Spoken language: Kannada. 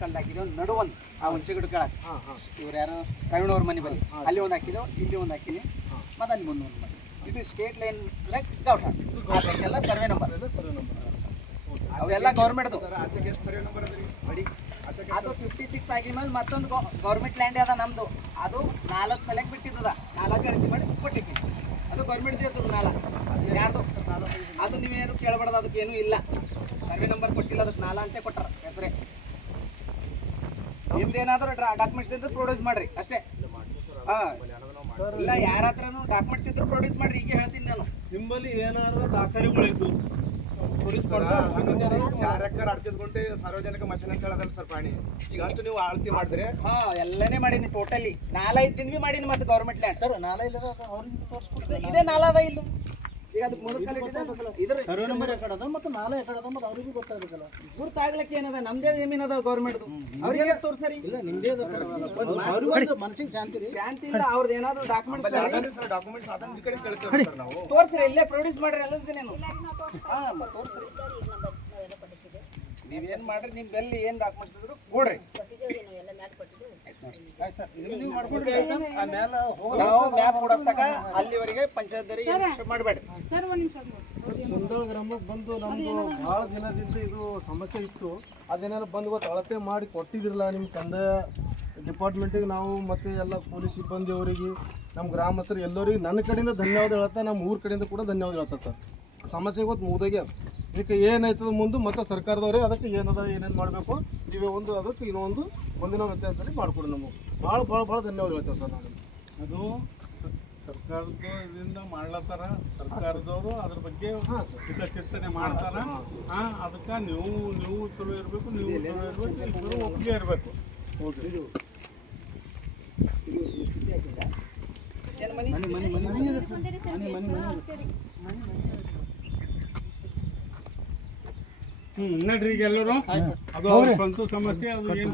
ಕಲ್ಲು ಹಾಕಿದೆವು ನಡುವೊಂದು ಆ ಹುಂಚೆ ಗಿಡ ಕೆಳಗೆ ಇವ್ರು ಯಾರು ಪ್ರವೀಣ್ ಅವ್ರ ಮನೆ ಬಲ್ಲಿ ಅಲ್ಲಿ ಒಂದು ಹಾಕಿದೆವು, ಇಲ್ಲಿ ಒಂದು ಹಾಕಿನಿ, ಮತ್ತು ಅಲ್ಲಿ ಮುಂದೆ ಒಂದು ಮಾಡಿ. ಇದು ಸ್ಟೇಟ್ ಲೈನ್ ಗೌಟ ಎಲ್ಲ ಸರ್ವೆ ನಂಬರ್ ಅವೆಲ್ಲ ಗೌರ್ಮೆಂಟ್ದು. ಅದು 56 ಆಗಿ ಮೇಲೆ ಮತ್ತೊಂದು ಗೌರ್ಮೆಂಟ್ ಲ್ಯಾಂಡ್ ಅದ ನಮ್ಮದು. ಅದು 4 ಸೆಲೆಕ್ಟ್ ಬಿಟ್ಟಿದ್ದದ, 4 ಅಳತೆ ಮಾಡಿ ಕೊಟ್ಟಿದ್ದೀನಿ. ಅದು ಗೌರ್ಮೆಂಟ್ದು ಇರ್ತದೆ 4 ಯಾರ್ದು ಅದು ನೀವೇನು ಕೇಳಬಾರ್ದು, ಅದಕ್ಕೆ ಏನೂ ಇಲ್ಲ. ಸರ್ವೆ ನಂಬರ್ ಕೊಟ್ಟಿಲ್ಲ, ಅದಕ್ಕೆ 4 ಅಂತ ಕೊಟ್ಟಾರ ಹೆಸರೇ. ನಿಮ್ದೇನಾದ್ರೂ ಡಾಕ್ಯುಮೆಂಟ್ಸ್ ಇದ್ರೆ ಪ್ರೊಡ್ಯೂಸ್ ಮಾಡ್ರಿ ಅಷ್ಟೇ. ಇಲ್ಲ ಯಾರ ಹತ್ರನೂ ಡಾಕ್ಯುಮೆಂಟ್ಸ್ ಇದ್ರು ಪ್ರೊಡ್ಯೂಸ್ ಮಾಡ್ರಿ. ಈಗ ಹೇಳ್ತೀನಿ ನಾನು, ನಿಮ್ಮಲ್ಲಿ ಏನಾದ್ರು ದಾಖಲೆಗಳಿದ್ದು ಅಡ್ತಿಸ್ಕೊಂಡೆ ಸಾರ್ವಜನಿಕ ಮಷನ್ ಅಂತ ಹೇಳದಲ್ಲ ಸರ್ ಪಾಣಿ. ಈಗ ಅಷ್ಟು ನೀವು ಆಳ್ತಿ ಮಾಡಿದ್ರೆ ಎಲ್ಲನೇ ಮಾಡೀನಿ ಟೋಟಲಿ 4-5 ದಿನ ಮಾಡೀನಿ. ಮತ್ತೆ ಗೌರ್ಮೆಂಟ್ ಲ್ಯಾಂಡ್ ಸರ್ ಇದೇ 4 ಅದ ಇಲ್ಲಿ. ಈಗ ಅದು ಸರ್ವೆ ನಂಬರ್ ಯಾಕಡದ ಮತ್ತು 4 ಯಾಕಡದ ಮತ್ತು ಅವ್ರಿಗೂ ಗೊತ್ತಾಗಬೇಕಲ್ಲ. ಗುರ್ತಾಗ್ಲಿಕ್ಕೆ ಏನದ ನಮ್ದೇ ಜಮೀನ್ ಅದ ಗೌರ್ಮೆಂಟ್ ಅವ್ರಿಗೆ ತೋರ್ಸರಿ. ಇಲ್ಲ ನಿಮ್ದೇ ಮನಸ್ಸಿಗೆ ಶಾಂತಿ ಇಲ್ಲ. ಅವ್ರದ್ದು ಏನಾದ್ರು ಡಾಕ್ಯುಮೆಂಟ್ಸ್ ಡಾಕ್ಯುಮೆಂಟ್ಸ್ ಅದನ್ನ ಈ ಕಡೆ ಕೇಳ್ತೇವೆ ಸರ್ ನಾವು. ತೋರ್ಸ್ರಿ, ಇಲ್ಲೇ ಪ್ರೊಡ್ಯೂಸ್ ಮಾಡ್ರಿ ಎಲ್ಲದೇನೇನು. ತೋರ್ಸ್ರಿ, ನೀವೇನ್ ಮಾಡ್ರಿ, ನಿಮ್ ಬೆಲ್ಲಿ ಏನ್ ಡಾಕ್ಯುಮೆಂಟ್ಸ್ ಇದ್ರು ಕೊಡ್ರಿ. ನಾವು ಮ್ಯಾಪ್ ಕೊಡಸ್ತಕ ಅಲ್ಲಿವರೆಗೆ ಪಂಚಾಯತ್ ಮಾಡಬೇಡಿ. ಸುಂದರ ಗ್ರಾಮಕ್ಕೆ ಬಂದು ನಮ್ದು ಭಾಳ ದಿನದಿಂದ ಇದು ಸಮಸ್ಯೆ ಇತ್ತು. ಅದೇನಾದ್ರು ಬಂದು ಗೊತ್ತು ಅಳತೆ ಮಾಡಿ ಕೊಟ್ಟಿದ್ದಿರಲ್ಲ ನಿಮ್ಮ ಕಂದಾಯ ಡಿಪಾರ್ಟ್ಮೆಂಟಿಗೆ. ನಾವು ಮತ್ತು ಎಲ್ಲ ಪೊಲೀಸ್ ಸಿಬ್ಬಂದಿಯವರಿಗೆ, ನಮ್ಮ ಗ್ರಾಮಸ್ಥರು ಎಲ್ಲರಿಗೆ ನನ್ನ ಕಡೆಯಿಂದ ಧನ್ಯವಾದ ಹೇಳ್ತಾ, ನಮ್ಮ ಊರ ಕಡೆಯಿಂದ ಕೂಡ ಧನ್ಯವಾದ ಹೇಳ್ತಾ ಸರ್. ಸಮಸ್ಯೆ ಗೊತ್ತು ಮುಗಿದಾಗೆ ಇದಕ್ಕೆ ಏನಾಯ್ತದ ಮುಂದೆ ಮತ್ತು ಸರ್ಕಾರದವರೇ ಅದಕ್ಕೆ ಏನದ ಏನೇನು ಮಾಡಬೇಕು ನೀವೇ ಒಂದು ಅದಕ್ಕೆ ಇನ್ನೊಂದು ಮುಂದಿನ ವ್ಯತ್ಯಾಸದಲ್ಲಿ ಮಾಡಿಕೊಡಿ. ನಮಗೆ ಭಾಳ ಭಾಳ ಭಾಳ ಧನ್ಯವಾದ ಹೇಳ್ತೇವೆ ಸರ್. ನಾನು ಅದು ಸರ್ಕಾರದ ಇದರಿಂದ ಮಾಡ್ಲತ್ತಾರ, ಸರ್ಕಾರದವರು ಅದ್ರ ಬಗ್ಗೆ ಚಿಂತನೆ ಮಾಡ್ತಾರ. ಅದಕ್ಕೆ ನೀವು ಚಲೋ ಇರಬೇಕು, ನೀವು ಚಲೋ ಇರಬೇಕು, ಇಬ್ಬರು ಒಪ್ಪಿಗೆ ಇರಬೇಕು. ನಡ್ರಿ ಈಗ ಎಲ್ಲರೂ ಅದು ಅವ್ರ ಸ್ವಂತ ಸಮಸ್ಯೆ, ಅದು ಏನು